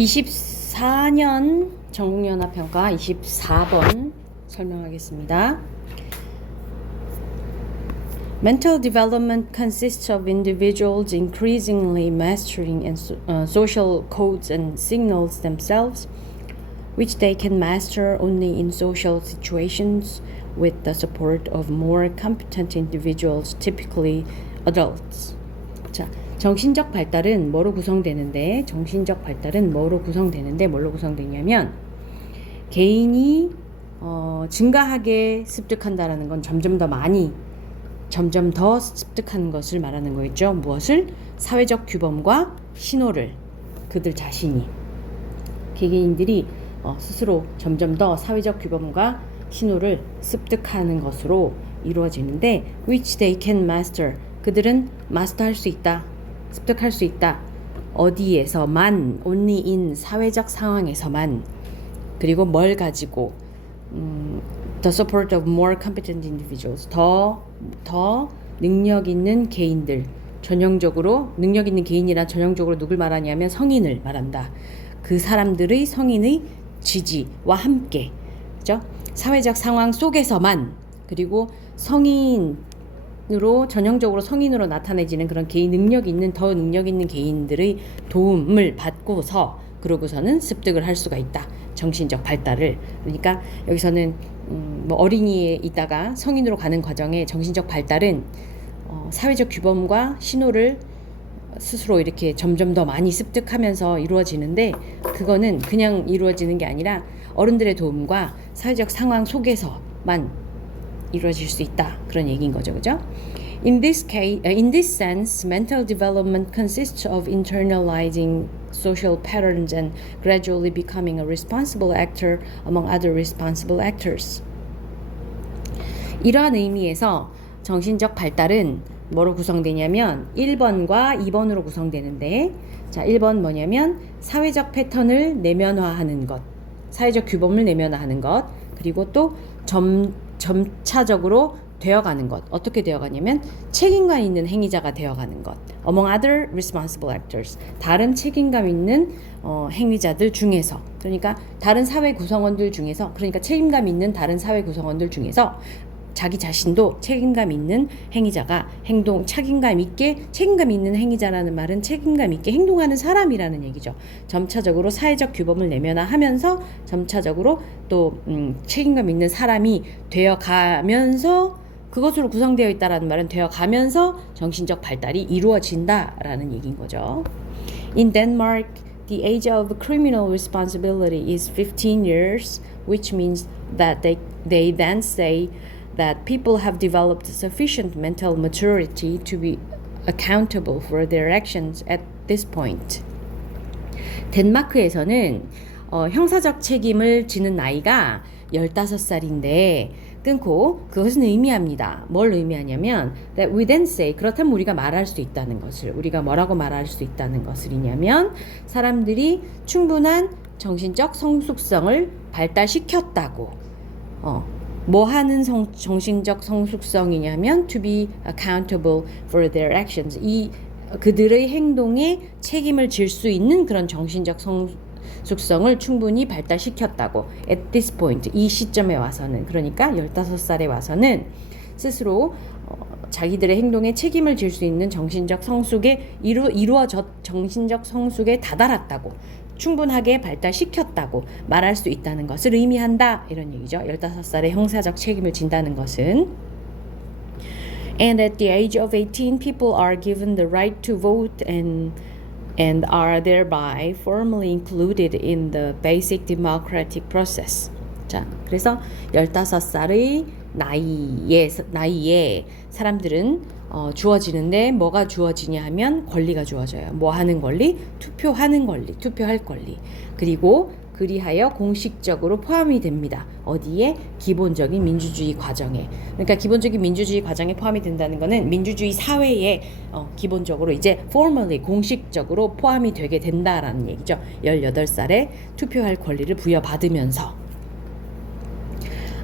24년 전국연합평가 24번 설명하겠습니다. Mental development consists of individuals increasingly mastering social codes and signals themselves, which they can master only in social situations with the support of more competent individuals, typically adults. 자, 정신적 발달은 뭐로 구성되는데 뭘로 구성되냐면 개인이 증가하게 습득한다라는 건 점점 더 습득하는 것을 말하는 거겠죠. 무엇을? 사회적 규범과 신호를 그들 자신이 개개인들이 스스로 점점 더 사회적 규범과 신호를 습득하는 것으로 이루어지는데 which they can master 그들은 마스터할 수 있다. 습득할 수 있다. 어디에서만 only in 사회적 상황에서만 그리고 뭘 가지고 the support of more competent individuals 더 능력 있는 개인들 전형적으로 능력 있는 개인이란 전형적으로 누굴 말하냐면 성인을 말한다. 그 사람들의 성인의 지지와 함께 그죠? 사회적 상황 속에서만 그리고 전형적으로 성인으로 나타내지는 그런 더 능력 있는 개인들의 도움을 받고서 그러고서는 습득을 할 수가 있다. 정신적 발달을. 그러니까 여기서는 어린이에 있다가 성인으로 가는 과정에 정신적 발달은 사회적 규범과 신호를 스스로 이렇게 점점 더 많이 습득하면서 이루어지는데 그거는 그냥 이루어지는 게 아니라 어른들의 도움과 사회적 상황 속에서만 이루어질 수 있다. 그런 얘기인 거죠. 그죠? In this sense, mental development consists of internalizing social patterns and gradually becoming a responsible actor among other responsible actors. 이러한 의미에서 정신적 발달은 뭐로 구성되냐면 1번과 2번으로 구성되는데 자, 1번 뭐냐면 사회적 패턴을 내면화하는 것, 사회적 규범을 내면화하는 것, 그리고 또 점차적으로 되어가는 것. 어떻게 되어가냐면 책임감 있는 행위자가 되어가는 것. Among other responsible actors. 다른 책임감 있는 행위자들 중에서 그러니까 다른 사회 구성원들 중에서 그러니까 책임감 있는 다른 사회 구성원들 중에서 자기 자신도 책임감 있는 행위자가 책임감 있는 행위자라는 말은 책임감 있게 행동하는 사람이라는 얘기죠. 점차적으로 사회적 규범을 내면화하면서 점차적으로 또 책임감 있는 사람이 되어가면서 그것으로 구성되어 있다라는 말은 되어가면서 정신적 발달이 이루어진다라는 얘기인 거죠. In Denmark, the age of criminal responsibility is 15 years, which means that they then say that people have developed sufficient mental maturity to be accountable for their actions at this point. 덴마크에서는 형사적 책임을 지는 나이가 15살인데 끊고 그것은 의미합니다. 뭘 의미하냐면 that we then say 그렇다면 우리가 말할 수 있다는 것을 우리가 뭐라고 말할 수 있다는 것을이냐면 사람들이 충분한 정신적 성숙성을 발달시켰다고 뭐 하는 정신적 성숙성이냐면 to be accountable for their actions. 그들의 행동에 책임을 질 수 있는 그런 정신적 성숙성을 충분히 발달시켰다고. At this point, 이 시점에 와서는 그러니까 15살에 와서는 스스로 자기들의 행동에 책임을 질 수 있는 정신적 성숙에 정신적 성숙에 다다랐다고. 충분하게 발달시켰다고 말할 수 있다는 것을 의미한다. 이런 얘기죠. 15살에 형사적 책임을 진다는 것은 And at the age of 18, people are given the right to vote and are thereby formally included in the basic democratic process. 자, 그래서 15살의 나이에 사람들은 주어지는데 뭐가 주어지냐 하면 권리가 주어져요. 뭐 하는 권리? 투표하는 권리, 투표할 권리. 그리하여 공식적으로 포함이 됩니다. 어디에? 기본적인 민주주의 과정에. 그러니까 기본적인 민주주의 과정에 포함이 된다는 것은 민주주의 사회에 기본적으로 이제 formally 공식적으로 포함이 되게 된다라는 얘기죠. 18살에 투표할 권리를 부여받으면서.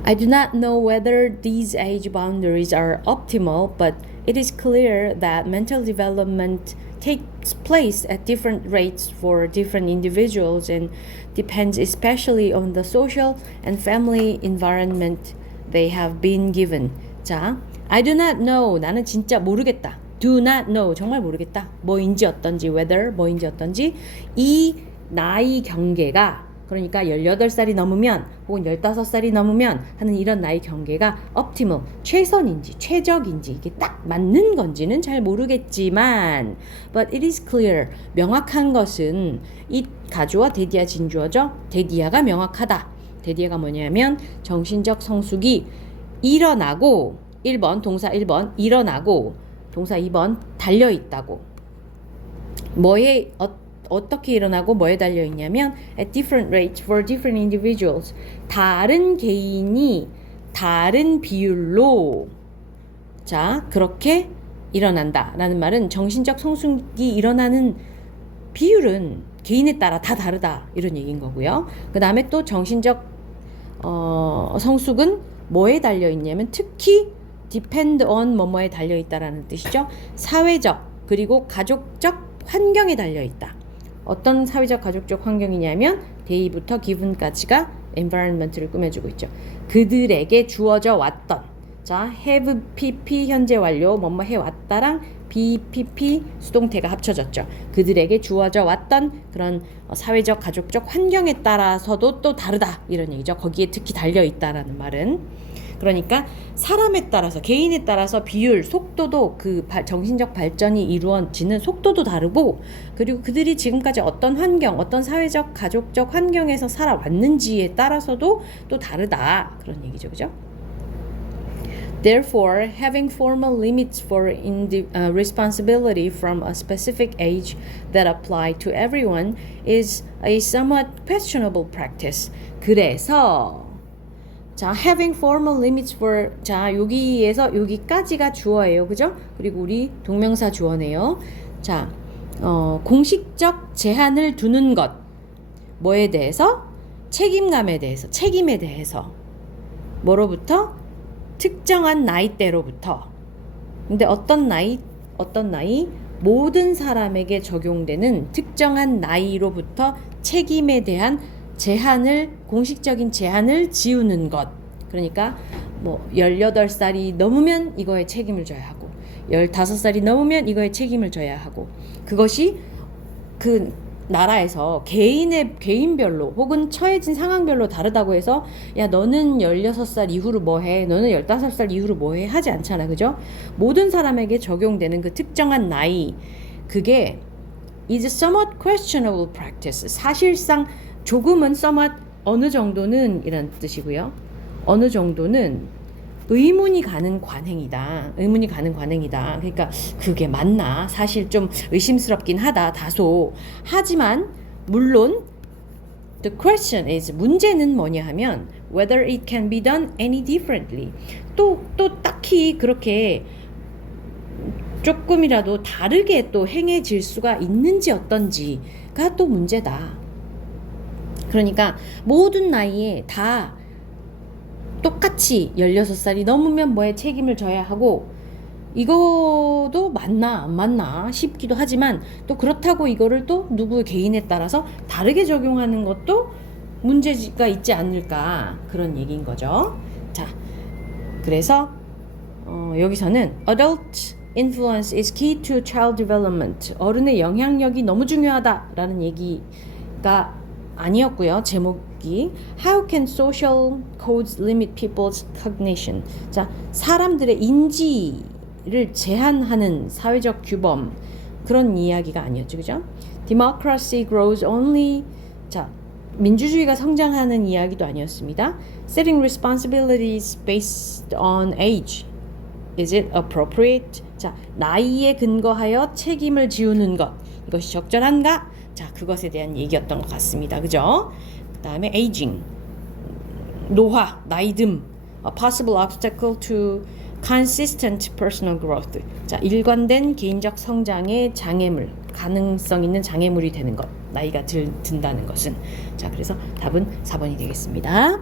I do not know whether these age boundaries are optimal, but it is clear that mental development takes place at different rates for different individuals and depends especially on the social and family environment they have been given. 자, I do not know. 나는 진짜 모르겠다. Do not know. 정말 모르겠다. 뭐인지 어떤지, whether 뭐인지 어떤지. 이 나이 경계가 그러니까 18살이 넘으면 혹은 15살이 넘으면 하는 이런 나이 경계가 optimal, 최선인지 최적인지 이게 딱 맞는 건지는 잘 모르겠지만 but it is clear, 명확한 것은 이 가주어 대디아 진주어죠. 대디아가 명확하다. 대디아가 뭐냐면 정신적 성숙이 일어나고 1번 동사 1번 일어나고 동사 2번 달려있다고. 뭐에 어떻게 일어나고 뭐에 달려있냐면 at different rates for different individuals. 다른 개인이 다른 비율로 자 그렇게 일어난다 라는 말은 정신적 성숙이 일어나는 비율은 개인에 따라 다 다르다 이런 얘기인 거고요. 그 다음에 또 정신적 성숙은 뭐에 달려있냐면 특히 depend on 뭐뭐에 달려있다라는 뜻이죠. 사회적 그리고 가족적 환경에 달려있다. 어떤 사회적 가족적 환경이냐면 day부터 given까지가 environment를 꾸며주고 있죠. 그들에게 주어져 왔던 자 have pp 현재 완료 뭐뭐 해왔다랑 bpp 수동태가 합쳐졌죠. 그들에게 주어져 왔던 그런 사회적 가족적 환경에 따라서도 또 다르다 이런 얘기죠. 거기에 특히 달려있다라는 말은 그러니까 사람에 따라서 개인에 따라서 비율, 속도도 그 정신적 발전이 이루어지는 속도도 다르고 그리고 그들이 지금까지 어떤 환경, 어떤 사회적, 가족적 환경에서 살아왔는지에 따라서도 또 다르다 그런 얘기죠, 그죠? Therefore, having formal limits for responsibility from a specific age that apply to everyone is a somewhat questionable practice. 그래서 자, having formal limits for 자, 여기에서 여기까지가 주어예요. 그죠? 그리고 우리 동명사 주어네요. 자, 공식적 제한을 두는 것. 뭐에 대해서? 책임감에 대해서. 책임에 대해서. 뭐로부터? 특정한 나이대로부터. 근데 어떤 나이? 모든 사람에게 적용되는 특정한 나이로부터 책임에 대한 공식적인 제한을 지우는 것. 그러니까 뭐 18살이 넘으면 이거에 책임을 져야 하고 15살이 넘으면 이거에 책임을 져야 하고 그것이 그 나라에서 개인별로 혹은 처해진 상황별로 다르다고 해서 야 너는 16살 이후로 뭐해 너는 15살 이후로 뭐해 하지 않잖아. 그죠? 모든 사람에게 적용되는 그 특정한 나이 그게 is somewhat questionable practice. 사실상 조금은 somewhat 어느 정도는 이런 뜻이고요. 어느 정도는 의문이 가는 관행이다. 그러니까 그게 맞나? 사실 좀 의심스럽긴 하다. 다소. 하지만 물론 the question is 문제는 뭐냐 하면 whether it can be done any differently. 또 딱히 그렇게 조금이라도 다르게 또 행해질 수가 있는지 어떤지가 또 문제다. 그러니까 모든 나이에 다 똑같이 16살이 넘으면 뭐에 책임을 져야 하고 이거도 맞나 안 맞나 싶기도 하지만 또 그렇다고 이거를 또 누구 개인에 따라서 다르게 적용하는 것도 문제가 있지 않을까 그런 얘기인 거죠. 자, 그래서 여기서는 adult influence is key to child development. 어른의 영향력이 너무 중요하다라는 얘기가 아니었고요. 제목이 How can social codes limit people's cognition? 자, 사람들의 인지를 제한하는 사회적 규범 그런 이야기가 아니었죠. 그죠? Democracy grows only 자, 민주주의가 성장하는 이야기도 아니었습니다. Setting responsibilities based on age. Is it appropriate? 자, 나이에 근거하여 책임을 지우는 것. 이것이 적절한가? 자, 그것에 대한 얘기였던 것 같습니다. 그죠? 그 다음에 aging, 노화, 나이듦, a possible obstacle to consistent personal growth. 자, 일관된 개인적 성장의 장애물, 가능성 있는 장애물이 되는 것. 나이가 든다는 것은. 자, 그래서 답은 4번이 되겠습니다.